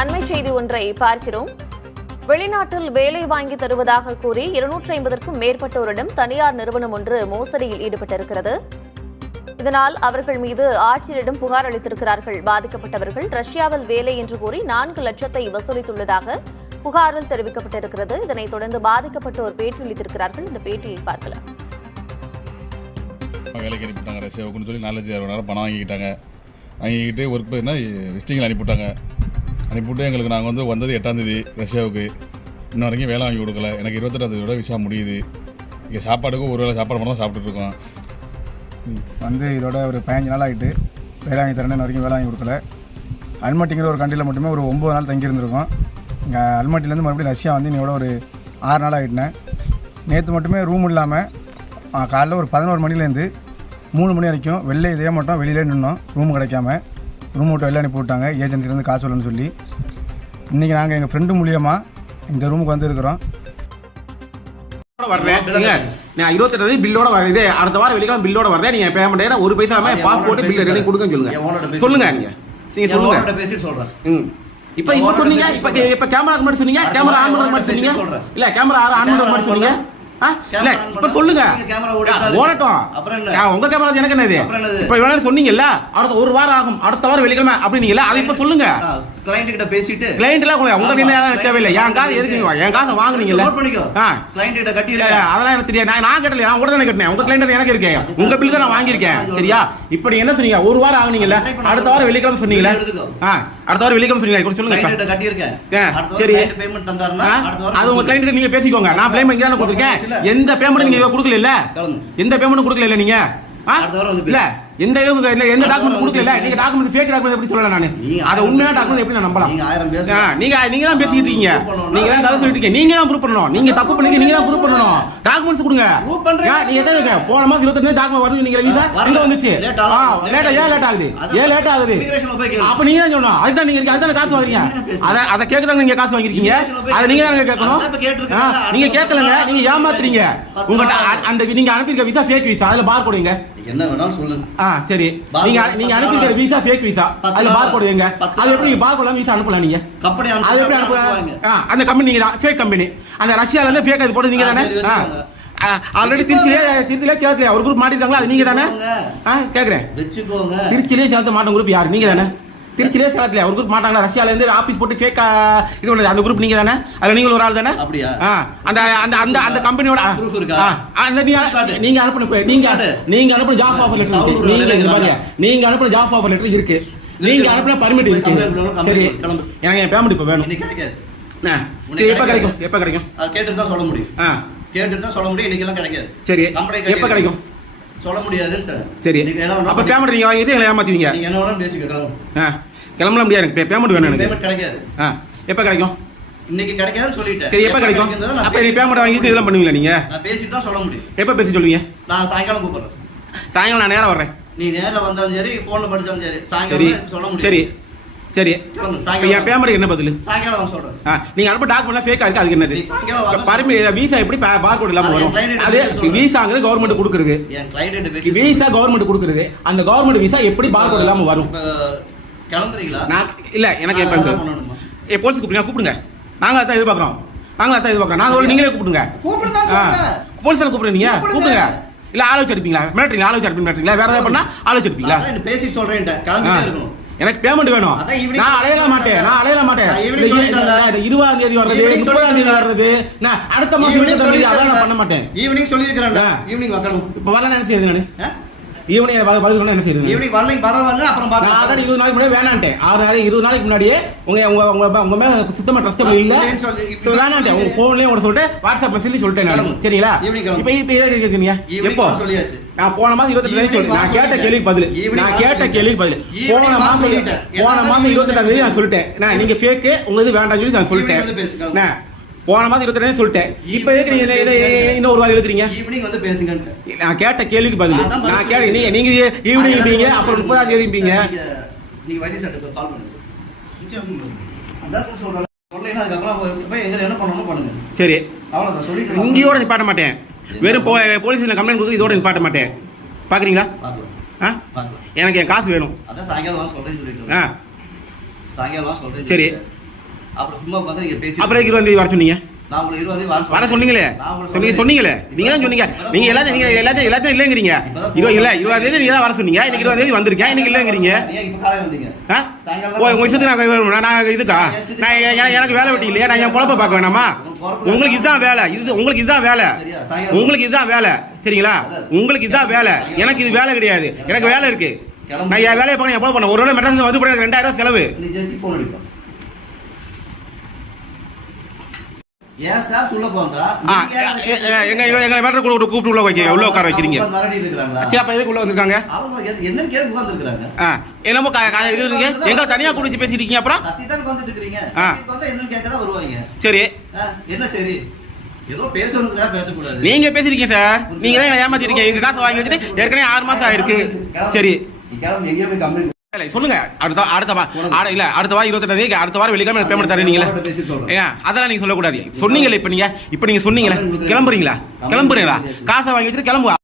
அண்மை செய்தி ஒன்றை பார்க்கிறோம். வெளிநாட்டில் வேலை வாங்கி தருவதாக கூறி இருநூற்றி ஐம்பதற்கும் மேற்பட்டோரிடம் தனியார் நிறுவனம் ஒன்று மோசடியில் ஈடுபட்டிருக்கிறது. இதனால் அவர்கள் மீது ஆட்சியரிடம் புகார் அளித்திருக்கிறார்கள். பாதிக்கப்பட்டவர்கள் ரஷ்யாவில் வேலை என்று கூறி நான்கு லட்சத்தை வசூலித்துள்ளதாக புகாரில் தெரிவிக்கப்பட்டிருக்கிறது. இதனைத் தொடர்ந்து பாதிக்கப்பட்டோர் பேட்டியளித்திருக்கிறார்கள் இந்த பேட்டியை பார்க்கலாம். வேலைக்கு அனுப்பிட்டாங்க ரஷ்யாவுக்குன்னு சொல்லி நாலஞ்சு நேரம் பணம் வாங்கிக்கிட்டாங்க. வாங்கிக்கிட்டு ஒர்க் போயிருந்தா விஸ்டிங்கில் அனுப்பிவிட்டாங்க. அனுப்பிவிட்டு எங்களுக்கு நாங்கள் வந்து வந்தது எட்டாந்தேதி ரஷ்யாவுக்கு. இன்ன வரைக்கும் வேலை வாங்கி கொடுக்கல. எனக்கு இருபத்தெட்டாந்தேதியோட விசா முடியுது. இங்கே சாப்பாடுக்கும் ஒரு வேளை சாப்பாடு மட்டும் தான் சாப்பிட்டுட்டு வந்து இதோட ஒரு பதினஞ்சு நாள் ஆகிட்டு வேலை வாங்கி தரேன்னு வரைக்கும் வேலை வாங்கி கொடுக்கல. அல்மட்டிங்கிற ஒரு கண்ட்ரியில் மட்டுமே ஒரு ஒம்பது நாள் தங்கியிருந்திருக்கோம். இங்கே அல்மட்டிலேருந்து மறுபடியும் ரஷ்யா வந்து இன்னையோட ஒரு ஆறு நாள் ஆகிட்டேன் நேற்று மட்டுமே ரூம் இல்லாமல் காலைல ஒரு பதினோரு மணிலேருந்து மூணு மணி வரைக்கும் வெளில இதே மட்டும் வெளியிலே நின்னோம். ரூம் கிடைக்காம. ரூம் விட்டு வெளில அனுப்பி விட்டாங்க. ஏஜென்சிலேருந்து காசு வரலன்னு சொல்லி. இன்றைக்கி நாங்கள் எங்கள் ஃப்ரெண்டு மூலியமாக இந்த ரூமுக்கு வந்திருக்கிறோம். வர்றேன். நான் இருபத்தெட்டாவது பில்லோட வரேன் இது அடுத்த வாரம் வெள்ளிக்கிழமை பில்லோட வர்றேன். நீங்க பேமெண்ட் ஒரு பைசா பாஸ்போர்ட் பில் ரெடி கொடுங்கன்னு என் owner சொல்லுங்க. கிட்ட பேசி- சொல்லுங்க நீங்க. நீங்க என் சொல்லுங்க. ஓனர்கிட்ட பேசிட்டு சொல்றேன். ம். இப்ப இப்ப சொன்னீங்க இப்ப. இப்ப கேமரா முன்னாடி சொன்னீங்க கேமரா ஆன் பண்ண ஓனர்கிட்ட மாதிரி பேசி சொன்னீங்க. இல்ல கேமரா ஆன் பண்ண கேமரா மாதிரி சொன்னீங்க. இல்ல இப்ப சொல்லுங்க. ஓடட்டும் அப்புறம் என்ன? ஆ, உங்க கேமரா எனக்கு என்ன இது? இப்ப சொன்னீங்கல்ல அடுத்த ஒரு வாரம் ஆகும் அடுத்த வாரம் வெள்ளிக்கிழமை அப்படின்னீங்கல்ல அதை இப்ப சொல்லுங்க. கிளைண்ட் கிட்ட பேசிட்டு கிளைண்ட் எல்லாம் உங்க. நிலையா தேவையில்லை. என் காசு எதுக்கு என் காசை வாங்குனீங்கல்ல? நோட் பண்ணிக்கோ. ஆ. கிளைண்ட் கிட்ட கட்டி அதெல்லாம் எனக்கு தெரியாது. நான் நான் கட்டல நான் கூட தானே கட்டினேன். உங்க கிளைண்ட் எனக்கு இருக்கேன். உங்க பில் தான் நான் வாங்கியிருக்கேன். சரியா? இப்போ நீங்க என்ன சொன்னீங்க? ஒரு வாரம் ஆகுனீங்கல்ல? அடுத்த வாரம் வெள்ளிக்கிழமை சொன்னீங்கல்ல. ஆ அடுத்த வாரம் வெள்ளிக்கிழமை சொன்னீங்க கொஞ்சம் சொல்லுங்க கிளைண்ட். கிட்ட இருக்கேன் சரி. பேமெண்ட்? அடுத்த வாரம் அது உங்க கிளைண்ட் நீங்க பேசிக்கோங்க. நான் பேமெண்ட் இங்க தானே கொடுத்துருக்கேன்? எந்த பேமெண்ட் நீங்க கொடுக்கல. எந்த பேமெண்ட் கொடுக்கல இல்ல நீங்க? ஆ? அடுத்த வாரம் வந்து இல்ல. எந்த எந்த டாக்குமெண்ட் கொடுக்கல நீங்க டாக்குமெண்ட் ஃபேக் டாக்குமெண்ட் எப்படி சொல்லல நானு? அது உண்மையான. டாக்குமெண்ட் எப்படி நான் நம்பலாம்? நீங்க. நீங்க நீங்க தான் பேசிட்டு இருக்கீங்க. நீங்க தான் கதை சொல்லிட்டு இருக்கீங்க. நீங்க தான் ப்ரூவ் பண்ணணும். நீங்க தப்பு பண்ணீங்க நீங்க தான் ப்ரூவ் பண்ணணும். டாக்குமெண்ட்ஸ் கொடுங்க. பண்றேன். ஏன், நீங்க இருக்கு? போன மாசம் இருபத்தஞ்சு டாக்குமெண்ட் வருது நீங்க விசா. எங்க வந்துச்சு. லேட்டா ஏன் லேட் ஆகுது? ஏன் லேட் ஆகுது. அப்ப நீங்க தான் சொல்லணும். அதுதான் நீங்க அதுதான் காசு வாங்குறீங்க? அத அத கேக்குதாங்க நீங்க காசு வாங்கிருக்கீங்க அத நீங்க தான். கேட்கணும்? நீங்க கேட்கலங்க. நீங்க ஏமாத்துறீங்க. அ- அந்த நீங்க அனுப்பியிருக்க விசா ஃபேக் விசா அதுல பார் போடுங்க. என்ன வேணாலும் சொல்லுங்க ஆ சரி. நீங்க நீங்க நாள் விசா ஃபேக் விசா அதுல பார் பத்து அது எப்படி பார் போடலாம் விசா அனுப்பலாம் நீங்க? கம்பெனி அது எப்படி அனுப்புவாங்க. அந்த கம்பெனி நீங்க தான். ஃபேக் கம்பெனி அந்த ரஷ்யால இருந்து ஃபேக் அது போட்டு நீங்க தானே. ஆல்ரெடி திருச்சியிலே திருச்சியிலே சேலத்துல ஒரு குரூப் மாட்டிருக்காங்களா? அது நீங்க தானே கேக்குறேன். திருச்சியிலே சேலத்து மாட்டம் குரூப் யார்? நீங்க தானே திருச்சியிலே சேலத்துல. ஒரு குரூப் மாட்டாங்களா? ரஷ்யால இருந்து ஆபீஸ் போட்டு ஃபேக் இது பண்ணது. அந்த குரூப் நீங்க தானே? அதுல நீங்க ஒரு ஆள் தானே? அப்படியா? அந்த அந்த அந்த அந்த கம்பெனியோட அந்த நீங்க அனுப்புன நீங்க. நீங்க அனுப்புன ஜாப் ஆஃபர் லெட்டர் நீங்க. நீங்க அனுப்புன ஜாப் ஆஃபர் லெட்டர் இருக்கு. நீங்க. அனுப்புன பர்மிட் இருக்கு. சரி. எனக்கு என் பேமெண்ட் இப்ப வேணும். எப்ப. கிடைக்கும்? எப்ப கிடைக்கும்? கேட்டுட்டு தான் சொல்ல முடியும். கேட்டுட்டு தான் சொல்ல முடியும். இன்னைக்கு எல்லாம் கிடைக்காது. சரி. எப்ப கிடைக்கும்? சொல்ல முடியாதுன்னு சார். சரி அப்ப பேமெண்ட் நீங்க வாங்கிட்டு எங்களை ஏமாத்துவீங்க? நீங்க என்ன வேணாலும் பேசிக்கலாம் ஆ. கிளம்பலாம் முடியாது எனக்கு. பேமெண்ட் வேணும் எனக்கு. பேமெண்ட் கிடைக்காது. ஆ. எப்ப கிடைக்கும்? இன்னைக்கு கிடைக்காதுன்னு சொல்லிட்டேன். சரி எப்ப கிடைக்கும்? அப்ப நீ பேமெண்ட் வாங்கிட்டு இதெல்லாம் பண்ணுவீங்களா நீங்க? முடியும். நான் பேசிட்டு தான் சொல்ல முடியும். எப்ப பேசி சொல்லுவீங்க? நான் சாயங்காலம் கூப்பிடுறேன். சாயங்காலம் நான் நேரம் வர்றேன். நீ நேர்ல வந்தாலும் சரி போன்ல படிச்சாலும் சரி சரி. சாயங்காலம் சொல்ல முடியும். சரி. சரி. என் பேமெண்ட் என்ன பதில்? சாயங்காலம் சொல்றேன். நீங்க அனுப்ப டாக்குமெண்ட் ஃபேக்கா இருக்கு. அதுக்கு என்னது? பர்மி விசா எப்படி பார் கோட் இல்லாம வரும்? அது சொல்றேன். விசாங்கிறது கவர்மெண்ட் கொடுக்குறது. விசா கவர்மெண்ட் கொடுக்குறது. அந்த கவர்மெண்ட் விசா எப்படி பார் கோட் இல்லாம வரும்? கிளம்புறீங்களா? நான் இல்ல எனக்கு எப்ப? ஏ போலீஸ் கூப்பிடுங்க. கூப்பிடுங்க. நாங்க அதான் எதிர்பார்க்கறோம். நாங்க அதான் எதிர்பார்க்கறோம். நாங்க நீங்களே கூப்பிடுங்க. சொல்றேன். போலீஸ்ல கூப்பிடுறீங்க கூப்பிடுங்க. கூப்பிடுங்க. இல்ல ஆலோசனை எடுப்பீங்களா மிரட்டுறீங்க ஆலோசனை எடுப்பீங்க மிரட்டுறீங்களா வேற ஏதாவது பண்ணா அதான் என்ன பேசி சொல்றேன்ட்டேன். ஆ. கிளம்பிட்டே இருக்கணும். எனக்கு பேமெண்ட் வேணும். நான் அலையல. மாட்டேன். நான் அலையல மாட்டேன். இருபதாம் தேதி வர்றது முப்பதாம் தேதி. வர்றது நான் அடுத்த மாசம் நான் பண்ண மாட்டேன். ஈவினிங் சொல்லியிருக்கிறேன்டா ஆ. ஈவினிங் வரணும் இப்ப வரல செய்யுது நானு? ஈவினிங் பதில் என்ன செய்யுது ஈவினிங் வரலைங்க பரவாயில்ல அப்புறம் ஆல்ரெடி பார்க்கலாம் இருபது நாளைக்கு முன்னாடி வேணான்ட்டேன். ஆறு நாளைக்கு இருபது நாளைக்கு முன்னாடியே உங்க உங்க உங்க உங்க மேல சுத்தமா ட்ரஸ்ட் இல்ல. வேணான்ட்டேன். உங்க போன்லயே உங்க சொல்லிட்டு வாட்ஸ்அப் மெசேஜ் சொல்லிட்டேன் நான். சரிங்களா. இப்போ இப்போ இதை கேக்குறீங்க எப்போ? சொல்லியாச்சு. நான் போன மாசம் இருபத்தி நான் கேட்ட. கேள்விக்கு பதில். நான் கேட்ட. கேள்விக்கு பதில். போன மாசம் சொல்லிட்டேன். போன மாசம் இருபத்தி நான் சொல்லிட்டேன். நான் நீங்க ஃபேக்கு உங்க இது வேண்டாம் சொல்லி நான் சொல்லிட்டேன். போன மாசம் இருபத்தி தேதி சொல்லிட்டேன். இப்போ எதுக்கு நீங்க இதை-. இன்னும் ஒரு வாரம் எழுதுறீங்க? ஈவினிங் வந்து பேசுங்கன்ட்டு. நான் கேட்ட கேள்விக்கு பதில். நான் கேட்ட சொல்லிட்டேன். நீங்க நீங்க ஈவினிங் இருப்பீங்க அப்புறம் முப்பதாம் தேதி இருப்பீங்க. சார், நீங்க- நீங்க வைத்திய சார்ட்டுக்கு கால் பண்ணுங்க சார். அதான் சார் சொல்றேன் சொல்லலைன்னா அதுக்கப்புறம் போய் போய் எங்க என்ன பண்ணணும் பண்ணுங்க. சரி. அவ்வளவுதான் சொல்லிட்டு நான் இங்கேயோட நிப்பாட்ட மாட்டேன். வெறும் போ போலீஸ் கம்ப்ளைண்ட் கொடுத்து இதோட நிப்பாட்ட மாட்டேன். பாக்குறீங்களா? பார்க்கலாம் ஆ. எனக்கு என் காசு வேணும். அதான் சாயங்காலம் சொல்லிட்டு ஆ. சாயங்காலம் சரி. அப்புறம் சும்மா உட்காந்து நீங்க பேசி அப்புறம் இருபதாம் தேதி வர சொன்னீங்க? நான் உங்களுக்கு இருபது வாரம் வர சொன்னீங்களே. சொன்னீங்க சொன்னீங்களே. நீங்க தான் சொன்னீங்க. நீங்க எல்லாத்தையும் நீங்க எல்லாத்தையும் எல்லாத்தையும் இல்லைங்கிறீங்க. இருபது இல்ல இருபதாம் தேதி நீங்க தான் வர சொன்னீங்க. இன்னைக்கு இருபதாம் தேதி வந்திருக்கேன். இன்னைக்கு இல்லைங்கிறீங்க. ஓ உங்க இஷ்டத்துக்கு நான் கை- நான் இதுக்கா? நான் எனக்கு வேலை வெட்டி இல்லையா? நான் என் பொழப்ப பார்க்க வேணாமா? உங்களுக்கு இதுதான் வேலை. இது உங்களுக்கு இதுதான் வேலை. உங்களுக்கு இதுதான் வேலை. சரிங்களா? உங்களுக்கு இதுதான் வேலை. எனக்கு இது வேலை கிடையாது. எனக்கு வேலை இருக்கு. நான் என் வேலையை பார்க்க பண்ண. ஒரு வேளை மெட்ராஸ் வந்து எனக்கு ரெண்டாயிரம் செலவு நீ ஜெஸ்டி போன் அடிப்போம் ஏன் ஸ்டாஃப் உள்ள போங்க ஆ, எ- எ- எங்க எங்க மேட்டர் கூட கூப்பிட்டு உள்ள வைக்க உள்ள உட்கார வைக்கிறீங்க. சரி அப்ப எதுக்கு உள்ள வந்திருக்காங்க? ஆ என்னமோ எங்க தனியா குடிச்சு பேசிட்டு இருக்கீங்க அப்புறம்? சரி. என்ன சரி? நீங்க பேசிருக்கீங்க சார். நீங்க தான் என்ன ஏமாத்திருக்கீங்க எங்க காசு வாங்கி வச்சுட்டு ஏற்கனவே ஆறு மாசம் ஆயிருக்கு. சரி. சொல்லுங்க. அடுத்த அடுத்த இல்ல அடுத்த வாரம் இருபத்தெட்டாம் தேதி அடுத்த வாரம் வெள்ளிக்கிழமை பேமெண்ட் தரேன் நீங்களே பேசி சொல்றேன். ஏங்க அதெல்லாம் நீங்க சொல்லக்கூடாது. சொன்னீங்களே இப்ப நீங்க. இப்ப நீங்க சொன்னீங்களே. கிளம்புறீங்களா? கிளம்புறீங்களா? காசை வாங்கி வச்சுட்டு கிளம்புவா?